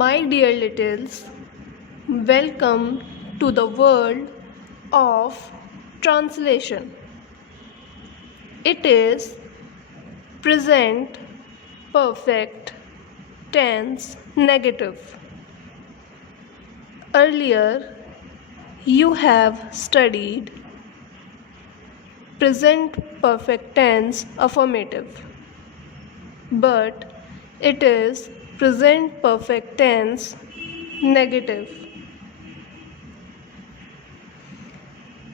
My dear littles, welcome to the world of translation. It is present perfect tense negative. Earlier, you have studied present perfect tense affirmative, but it is present perfect tense negative.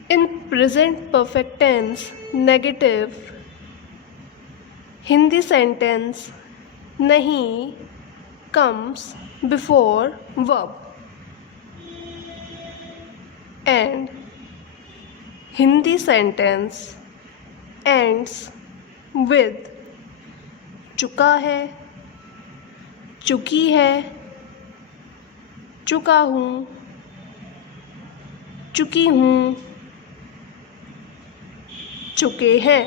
In present perfect tense negative, Hindi sentence nahi comes before verb, and Hindi sentence ends with चुका है, चुकी है, चुका हूँ, चुकी हूँ, चुके हैं.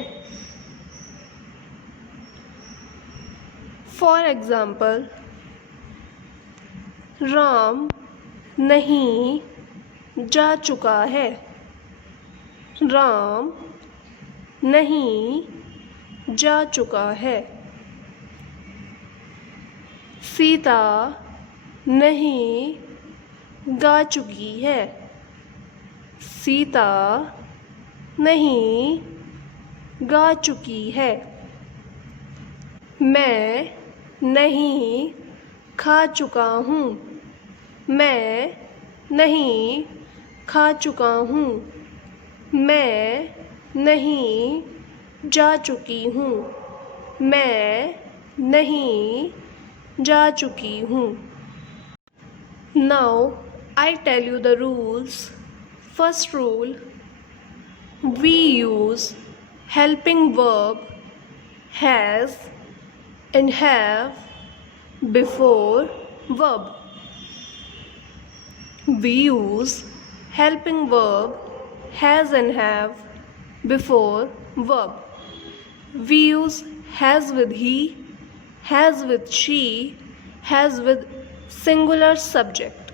फॉर एग्ज़ाम्पल, राम नहीं जा चुका है. राम नहीं जा चुका है. सीता नहीं गा चुकी है. सीता नहीं गा चुकी है. मैं नहीं खा चुका हूँ. मैं नहीं खा चुका हूँ. मैं नहीं जा चुकी हूँ. मैं नहीं जा चुकी हूँ. Now I tell you the rules. First rule, we use helping verb has and have before verb. We use helping verb has and have before verb. We use has with he, has with she, has with singular subject.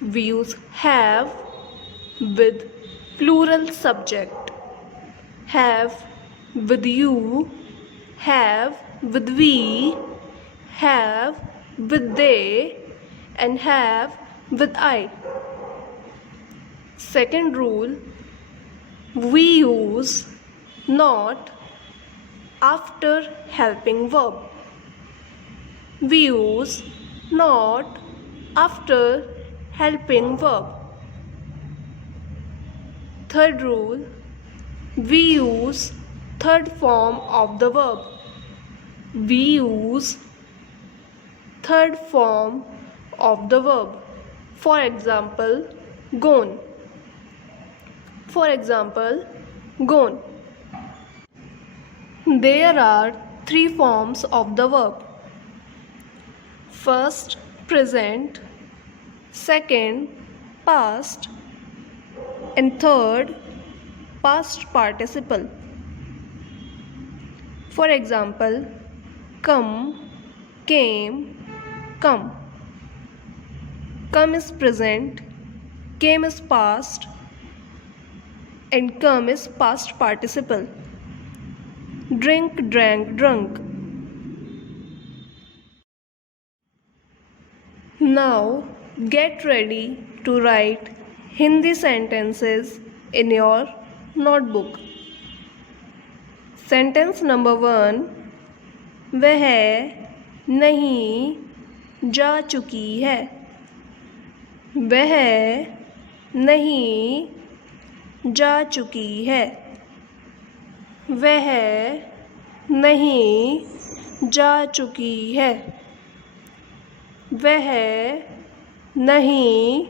We use have with plural subject, have with you, have with we, have with they, and have with I. Second rule, we use not after helping verb. We use not after helping verb. Third rule, we use third form of the verb. We use third form of the verb. For example, gone. For example, gone. There are three forms of the verb. First, present. Second, past. And third, past participle. For example, come, came, come. Come is present, came is past, and come is past participle. Drink, drank, drunk. Now get ready to write Hindi sentences in your notebook. Sentence number 1, वह नहीं जा चुकी है. वह नहीं जा चुकी है. वह नहीं जा चुकी है. वह नहीं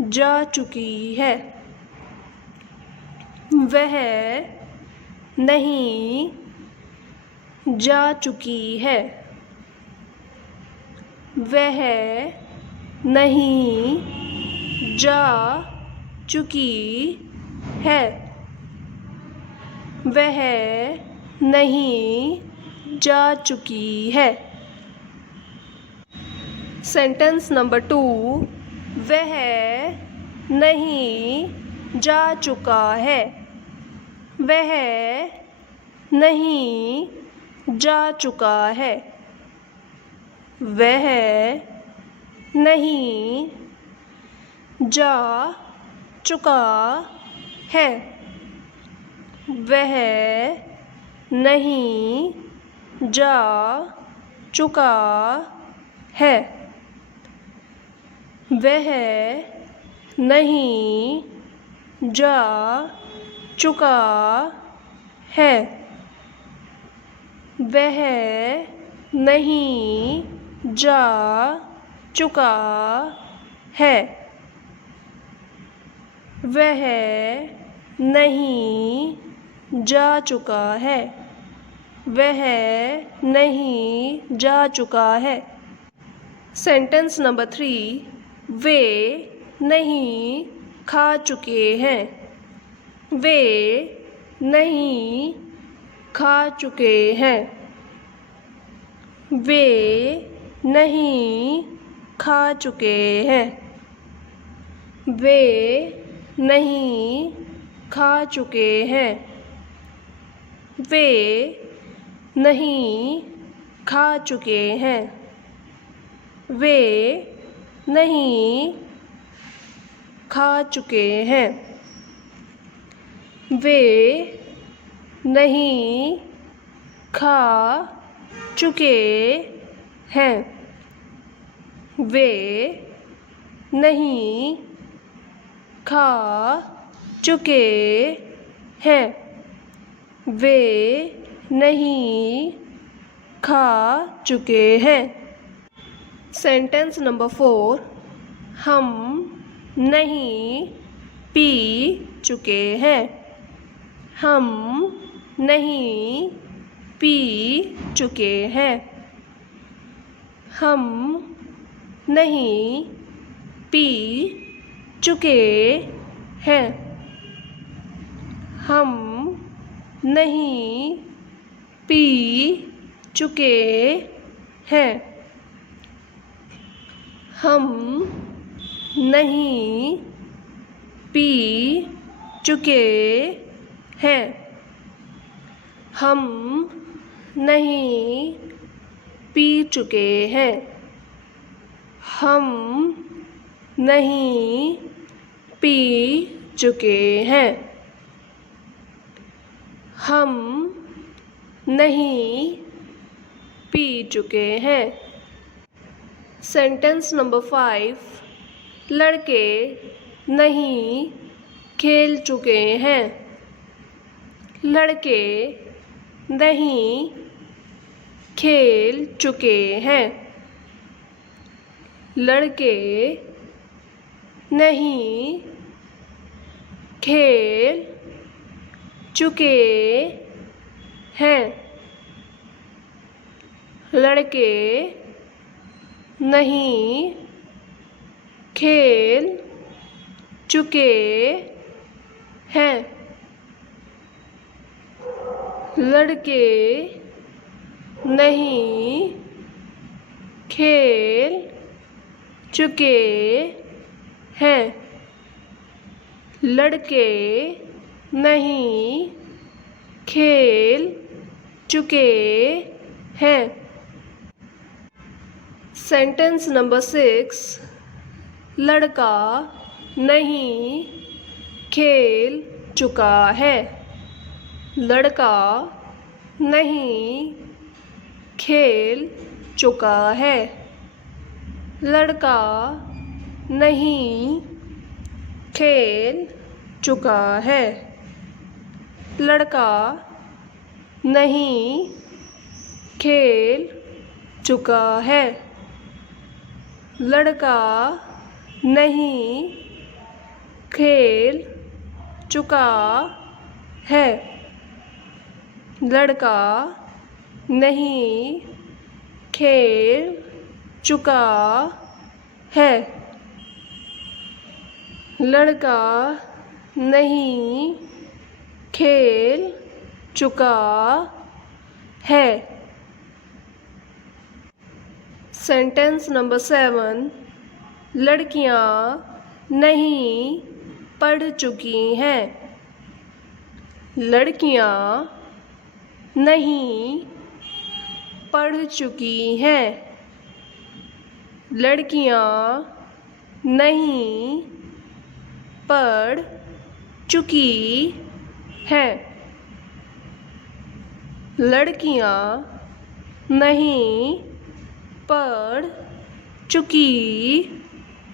जा चुकी है. वह नहीं जा चुकी है. वह नहीं जा चुकी है. वह नहीं जा चुकी है. सेंटेंस नंबर 2, वह नहीं जा चुका है। वह नहीं जा चुका है। वह नहीं जा चुका है। वह नहीं जा चुका है। वह नहीं जा चुका है। वह नहीं जा चुका है। वह नहीं जा चुका है। वह नहीं जा चुका है। सेंटेंस नंबर 3, वे नहीं खा चुके हैं। वे नहीं खा चुके हैं। वे नहीं खा चुके हैं। वे नहीं खा चुके हैं। वे नहीं खा चुके हैं। वे नहीं खा चुके हैं। वे नहीं खा चुके हैं। वे नहीं खा चुके हैं। वे नहीं खा चुके हैं। सेंटेंस नंबर 4, हम नहीं पी चुके हैं। हम नहीं पी चुके हैं। हम नहीं पी चुके हैं। हम नहीं पी चुके हैं। हम नहीं पी चुके हैं। हम नहीं पी चुके हैं। हम नहीं पी चुके हैं। हम नहीं पी चुके हैं। सेंटेंस नंबर 5, लड़के नहीं खेल चुके हैं। लड़के नहीं खेल चुके हैं। लड़के नहीं खेल चुके हैं। लड़के नहीं खेल चुके हैं। लड़के नहीं खेल चुके हैं। लड़के नहीं खेल चुके हैं। सेंटेंस नंबर 6, लड़का नहीं खेल चुका है। लड़का नहीं खेल चुका है। लड़का नहीं खेल चुका है। लड़का नहीं खेल चुका है। लड़का नहीं खेल चुका है। लड़का नहीं खेल चुका है। लड़का नहीं खेल चुका है। सेंटेंस नंबर 7, लड़कियां नहीं पढ़ चुकी हैं। लड़कियां नहीं पढ़ चुकी हैं। लड़कियां नहीं पढ़ चुकी हैं। लड़कियां नहीं पढ़ चुकी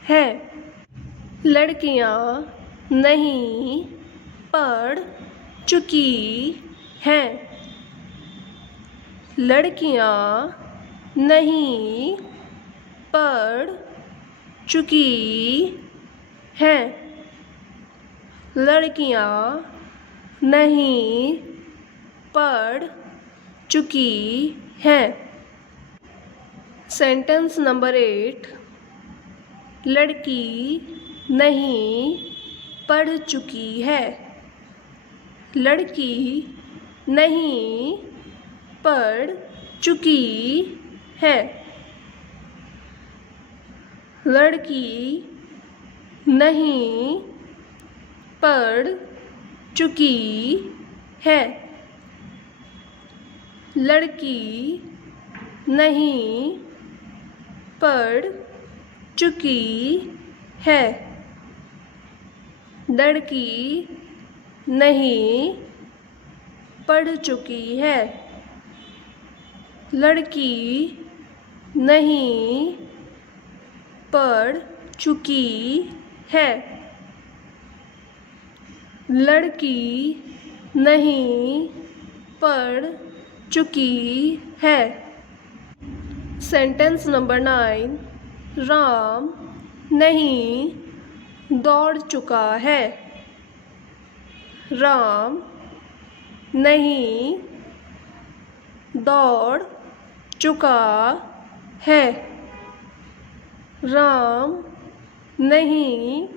हैं। लड़कियां नहीं पढ़ चुकी हैं। लड़कियां नहीं पढ़ चुकी हैं। लड़कियां नहीं पढ़ चुकी हैं। सेंटेंस नंबर 8, लड़की नहीं पढ़ चुकी है। लड़की नहीं पढ़ चुकी है। लड़की नहीं पढ़ चुकी है। लड़की नहीं पढ़ चुकी है। लड़की नहीं पढ़ चुकी है। लड़की नहीं पढ़ चुकी है। लड़की नहीं पढ़ चुकी है। सेंटेंस नंबर 9, राम नहीं दौड़ चुका है। राम नहीं दौड़ चुका है। राम नहीं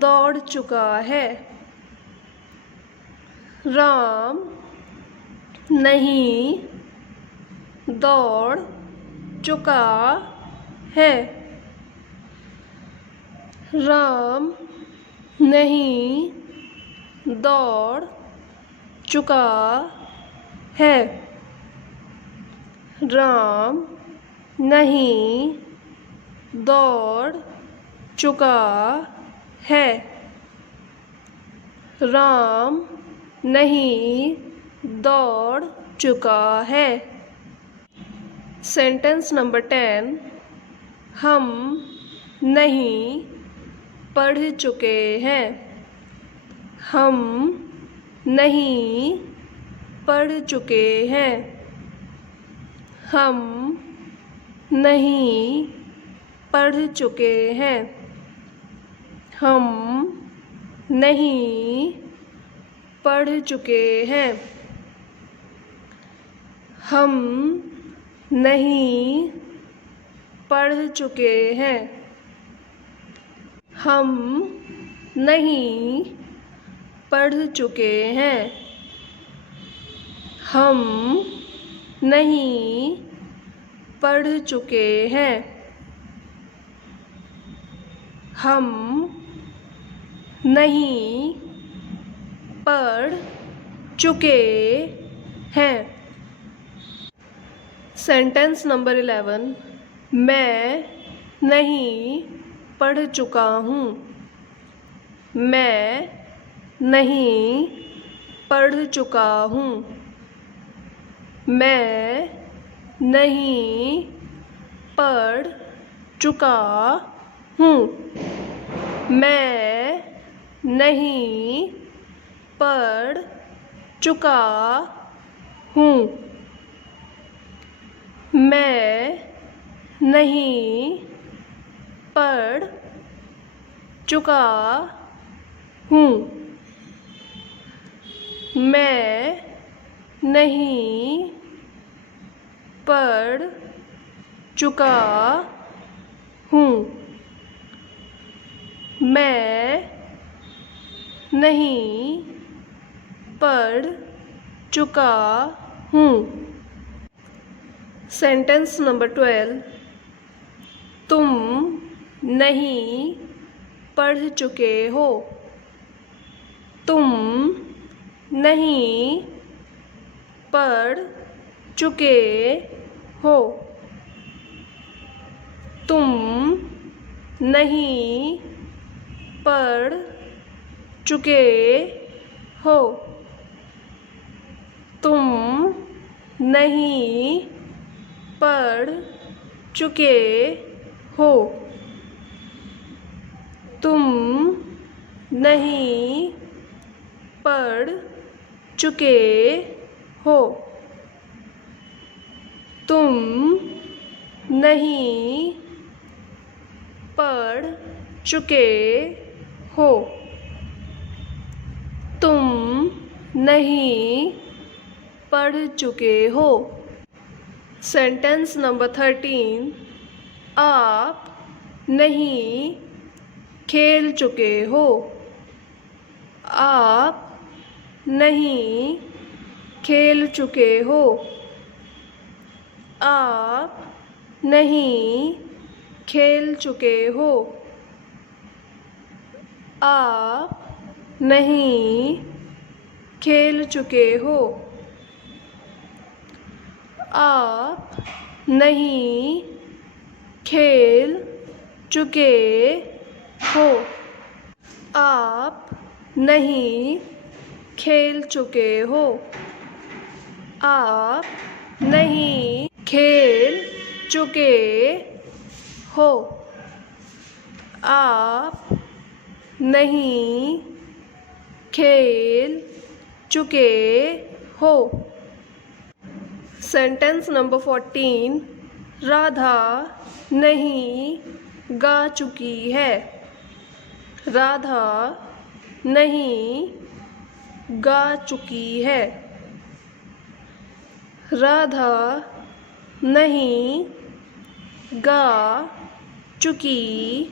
दौड़ चुका है। राम नहीं दौड़ चुका है। राम नहीं दौड़ चुका है। राम नहीं दौड़ चुका है। राम नहीं दौड़ चुका है। सेंटेंस नंबर 10, हम नहीं पढ़ चुके हैं। हम नहीं पढ़ चुके हैं। हम नहीं पढ़ चुके हैं। हम नहीं पढ़ चुके हैं। हम नहीं पढ़ चुके हैं। हम नहीं पढ़ चुके हैं। हम नहीं पढ़ चुके हैं। हम नहीं पढ़ चुके हैं। सेंटेंस नंबर 11, मैं नहीं पढ़ चुका हूँ। मैं नहीं पढ़ चुका हूँ। मैं नहीं पढ़ चुका हूँ। मैं नहीं पढ़ चुका हूँ। मैं नहीं पढ़ चुका हूँ। मैं नहीं पढ़ चुका हूँ। मैं नहीं पढ़ चुका हूँ। सेंटेंस नंबर 12, तुम नहीं पढ़ चुके हो। तुम नहीं पढ़ चुके हो। तुम नहीं पढ़ चुके हो। तुम नहीं पढ़ चुके हो। तुम नहीं पढ़ चुके हो। तुम नहीं पढ़ चुके हो। तुम नहीं पढ़ चुके हो। सेंटेंस नंबर 13, आप नहीं खेल चुके हो। आप नहीं खेल चुके हो। आप नहीं खेल चुके हो। आप नहीं खेल चुके हो। आप नहीं खेल चुके हो। आप नहीं खेल चुके हो। आप नहीं खेल चुके हो। आप नहीं खेल चुके हो। सेंटेंस नंबर 14, राधा नहीं गा चुकी है। राधा नहीं गा चुकी है। राधा नहीं गा चुकी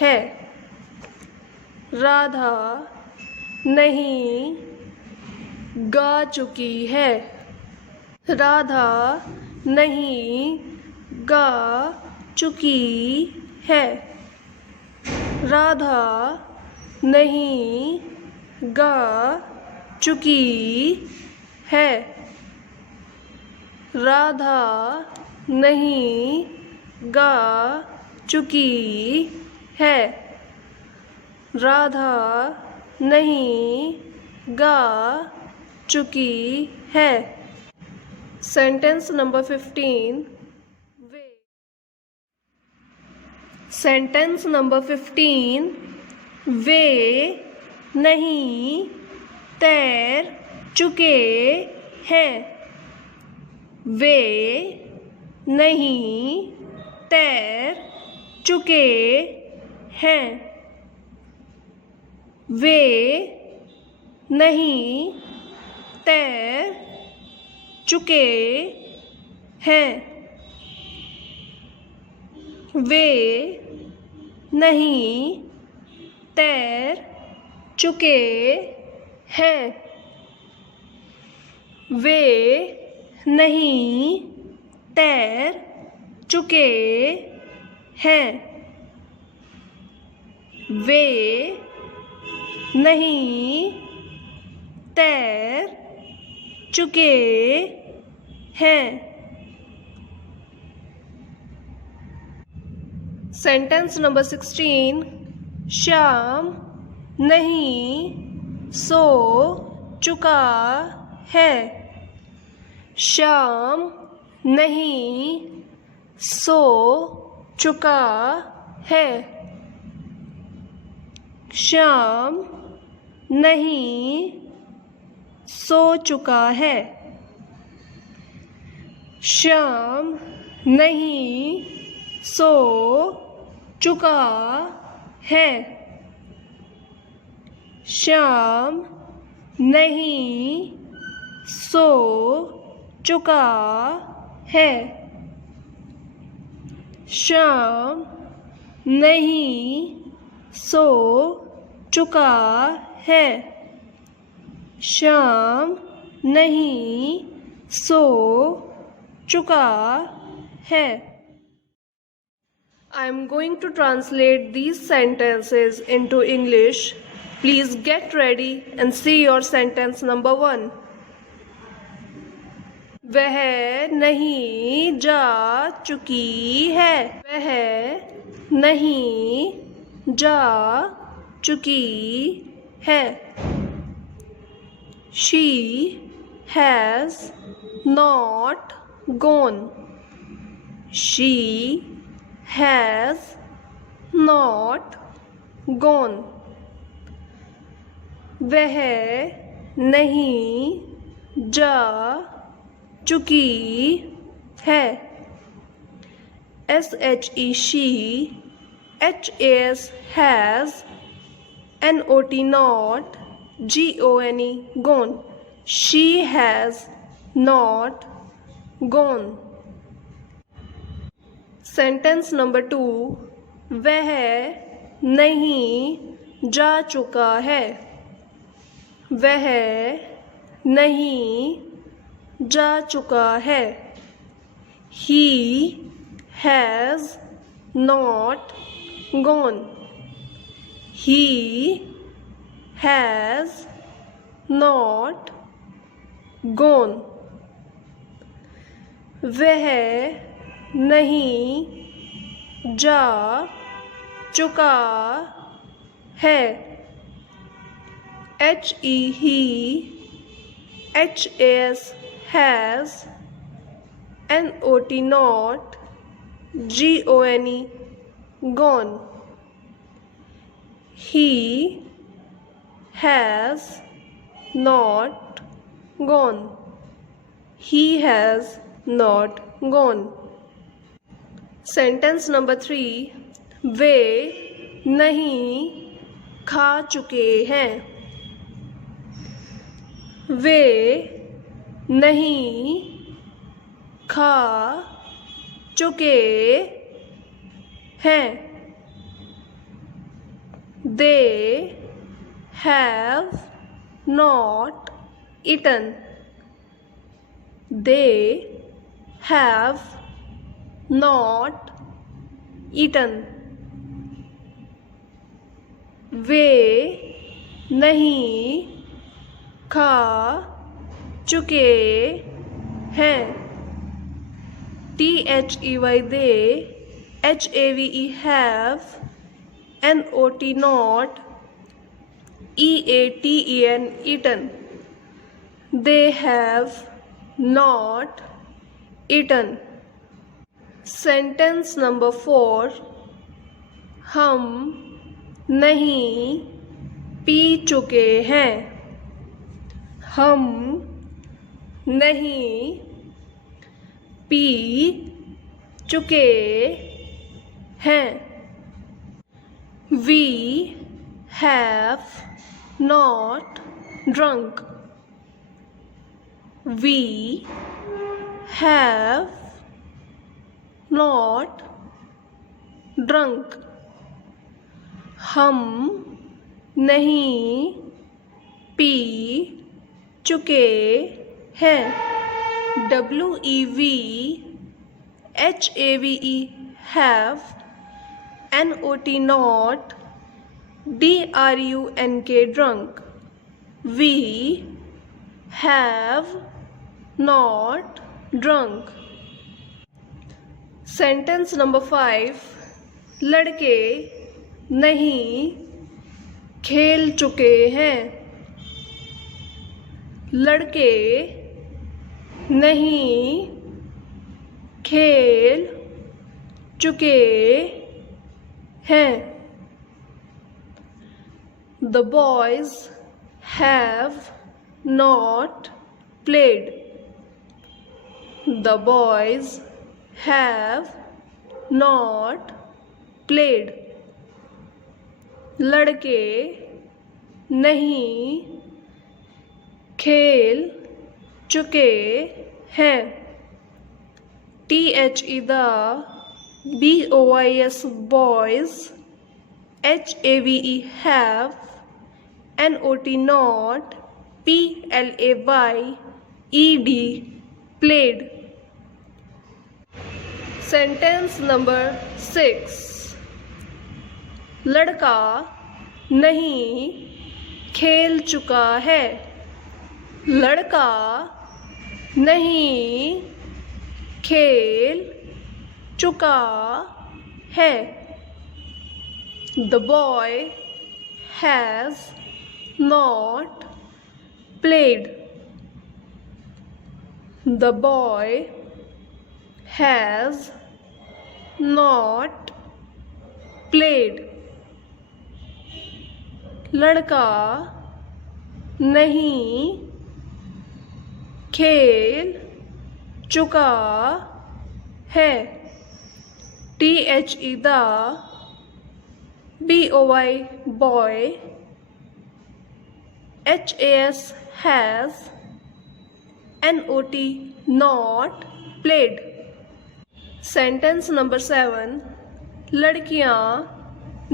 है। राधा नहीं गा चुकी है। राधा नहीं गा चुकी है। राधा नहीं गा चुकी है। राधा नहीं गा चुकी है। राधा नहीं गा चुकी है। सेंटेंस नंबर 15, वे। सेंटेंस नंबर 15, वे नहीं तैर चुके हैं। वे नहीं तैर चुके हैं। वे नहीं तैर चुके हैं। वे नहीं तैर चुके हैं। वे नहीं तैर चुके हैं। वे नहीं तैर चुके हैं। सेंटेंस नंबर 16, श्याम नहीं सो चुका है। श्याम नहीं सो चुका है। श्याम नहीं सो चुका है। श्याम नहीं सो चुका है। श्याम नहीं सो चुका है। श्याम नहीं सो चुका है। श्याम नहीं सो चुका है. I am going to translate these sentences into English. Please get ready and see your sentence number 1. वह नहीं जा चुकी है. वह नहीं जा चुकी है. She has not gone. She has not gone. वह नहीं जा चुकी है. SHE she, HAS has, NOT not, GONE gone. She has not gone. Sentence number 2. वह नहीं जा चुका है. वह नहीं जा चुका है. He has not gone. He has not gone. वह नहीं जा चुका है. HE he, HAS has, NOT not, GONE gone. He has not gone. He has not gone. Sentence number 3. वे नहीं खा चुके हैं. वे नहीं खा चुके हैं. They have not eaten. They have not eaten. वे नहीं खा चुके हैं. THEY they, HAVE have, NOT not, EATEN eaten. They have not eaten. Sentence number 4. हम नहीं पी चुके हैं. हम नहीं पी चुके हैं. We have not drunk. We have not drunk. हम नहीं पी चुके हैं. WEV, HAVE have, NOT not, DRUNK drunk. We have not drunk. Sentence number 5. लड़के नहीं खेल चुके हैं. लड़के नहीं खेल चुके हैं. The boys have not played. The boys have not played. लड़के नहीं खेल चुके हैं. THE the, BOYS boys, HAVE have, NOT not, PLAYED played. Sentence number 6 लड़का नहीं खेल चुका है। लड़का नहीं खेल चुका है। The boy has not played. The boy has not played. लड़का नहीं खेल चुका है। THE the BOY boy HAS has NOT not played. Sentence number 7 लड़कियां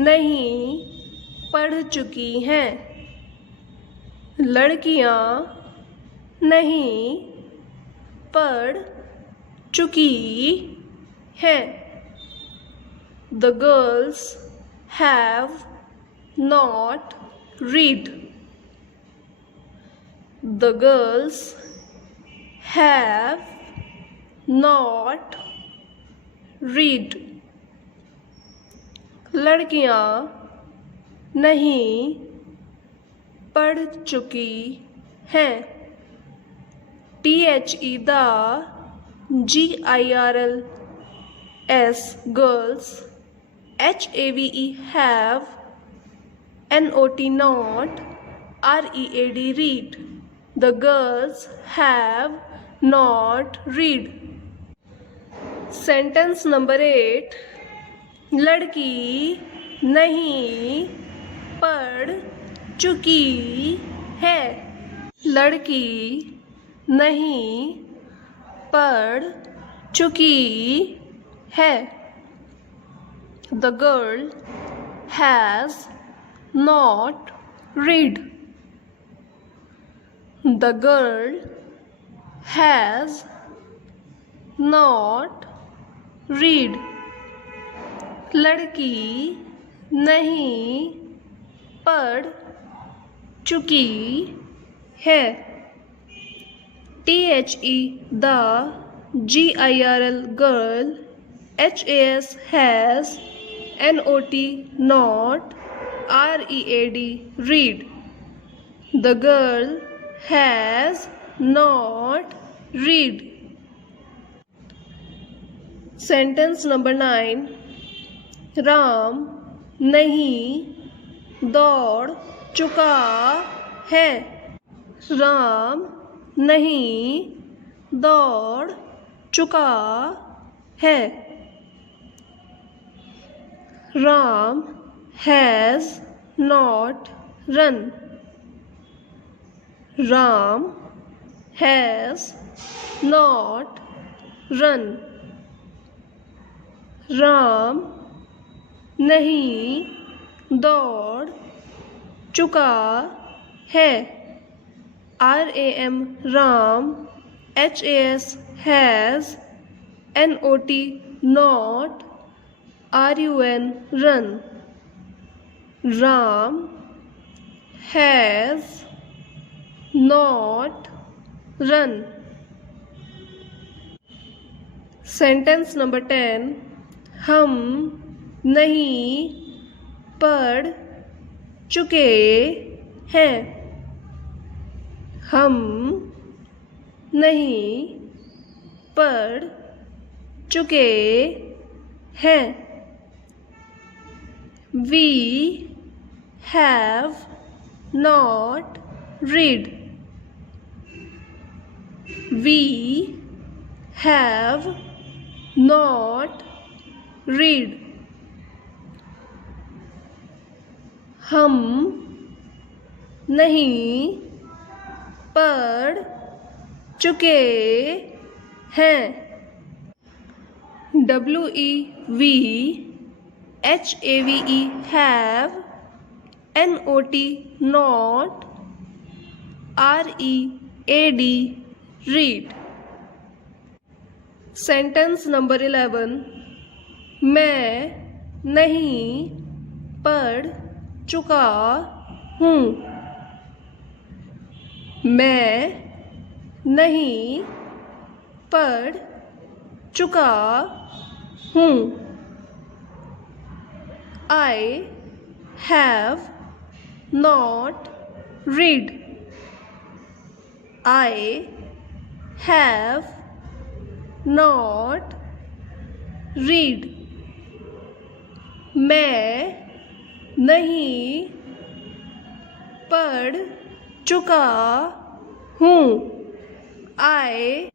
नहीं पढ़ चुकी हैं। लड़कियां नहीं पढ़ चुकी हैं। The girls have not read. The girls have not read. लड़कियां नहीं पढ़ चुकी हैं। THE the GIRLS girls HAVE have NOT not READ read. The girls have not read. Sentence number 8 लड़की नहीं पढ़ चुकी है। लड़की नहीं पढ़ चुकी है। The girl has not read. The girl has not read. लड़की नहीं पढ़ चुकी है। THE the GIRL girl HAS has NOT not READ read. The girl has not read. Sentence number 9 Ram नहीं दौड़ चुका है। राम नहीं दौड़ चुका है। Ram has not run. Ram has not run. Ram नहीं दौड़ चुका है। RAM Ram HAS has NOT not RUN run. Ram has not run. Sentence number 10 हम नहीं पढ़ चुके हैं। हम नहीं पढ़ चुके हैं। We have not read. We have not read. हम नहीं पढ़ चुके हैं। WEVHAVE have NOT not READ read. Sentence number 11 मैं नहीं पढ़ चुका हूँ। मैं नहीं पढ़ चुका हूँ। I have not read. I have not read. मैं नहीं पढ़ चुका हूँ। I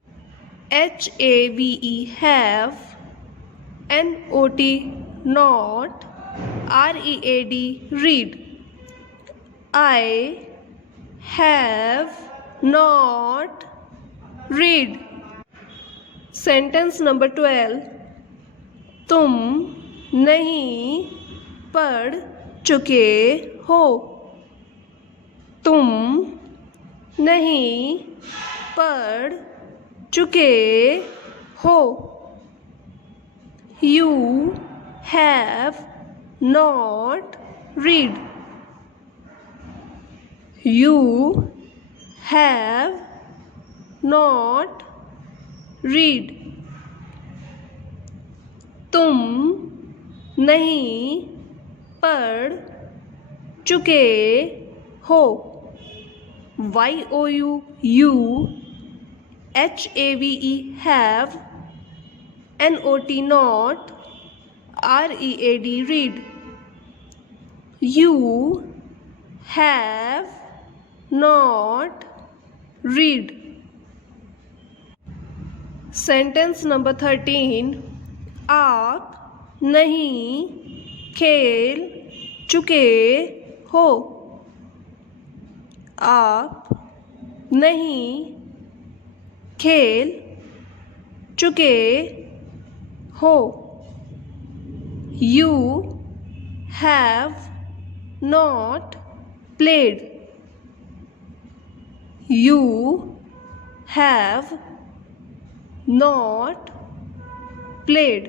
have not not read read. I have not read. Sentence number 12 तुम नहीं पढ़ चुके हो। तुम नहीं पढ़ चुके हो। You have not read. You have not read. तुम नहीं पढ़ चुके हो। have not read read. You have not read. Sentence number 13 आप नहीं खेल चुके हो। आप नहीं खेल चुके हो। You have not played. You have not played.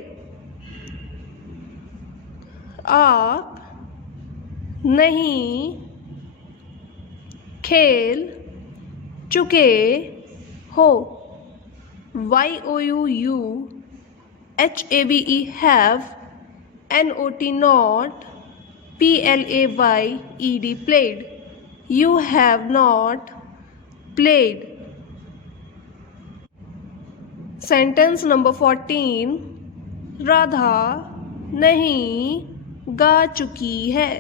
आप नहीं खेल चुके हो। have not played played. You have not played. Sentence number 14 Radha नहीं गा चुकी है।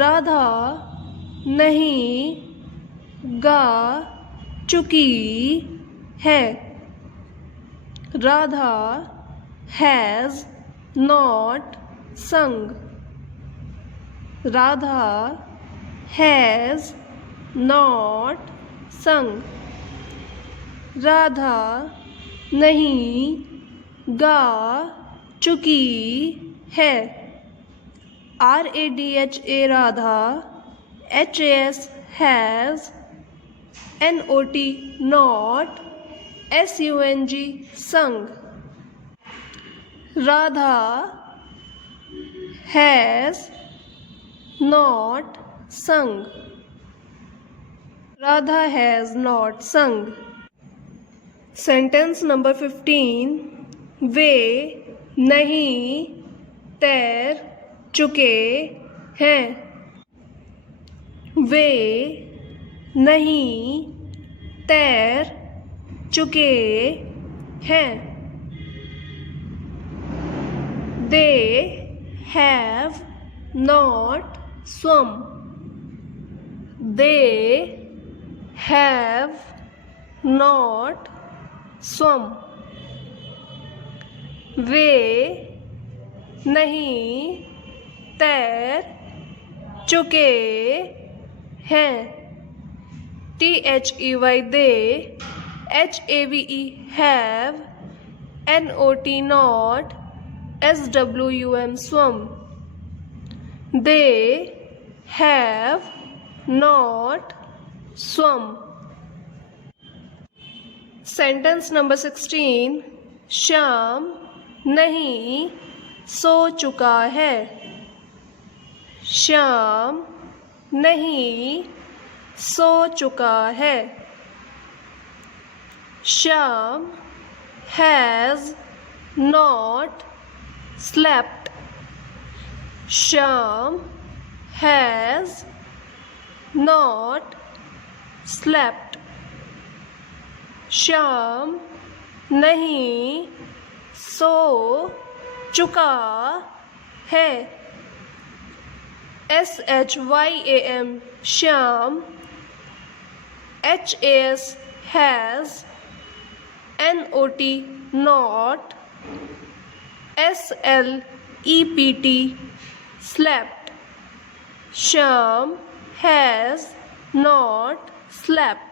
राधा नहीं गा चुकी है। Radha has not sung. Radha has not sung. Radha नहीं गा चुकी है। Radha has not sung. Radha has not sung. Radha has not sung. Sentence number 15 वे नहीं तैर चुके हैं। वे नहीं तैर चुके हैं। They have not swum. They have not swum. वे नहीं तैर चुके हैं। they have not swum. They have not swum. Sentence number 16 Shyam नहीं सो चुका है। श्याम नहीं सो चुका है। Shyam has not slept. Shyam has not slept. Shyam नहीं सो चुका है। SHYAM Shyam, HAS has, NOT not, SLEPT slept. Shyam has not slept.